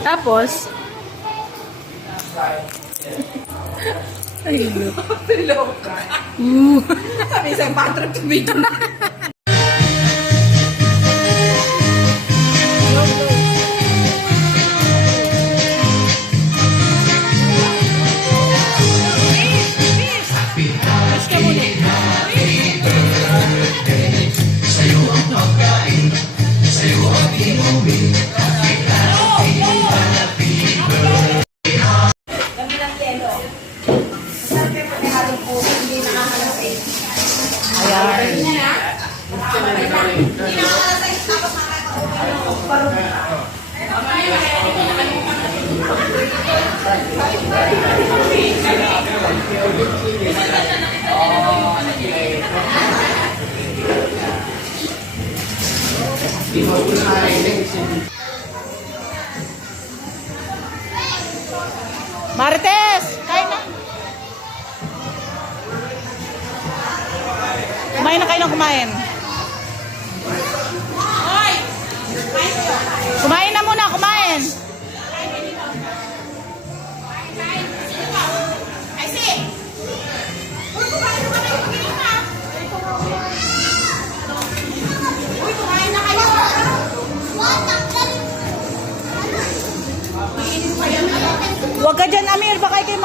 Tapos, ay, Loka. Sabi isang bathroom to video na. Marites! Kain na! Kumain na kayo ng kumain. Kumain na muna, kumain! Huwag ka dyan, Amir. Baka kay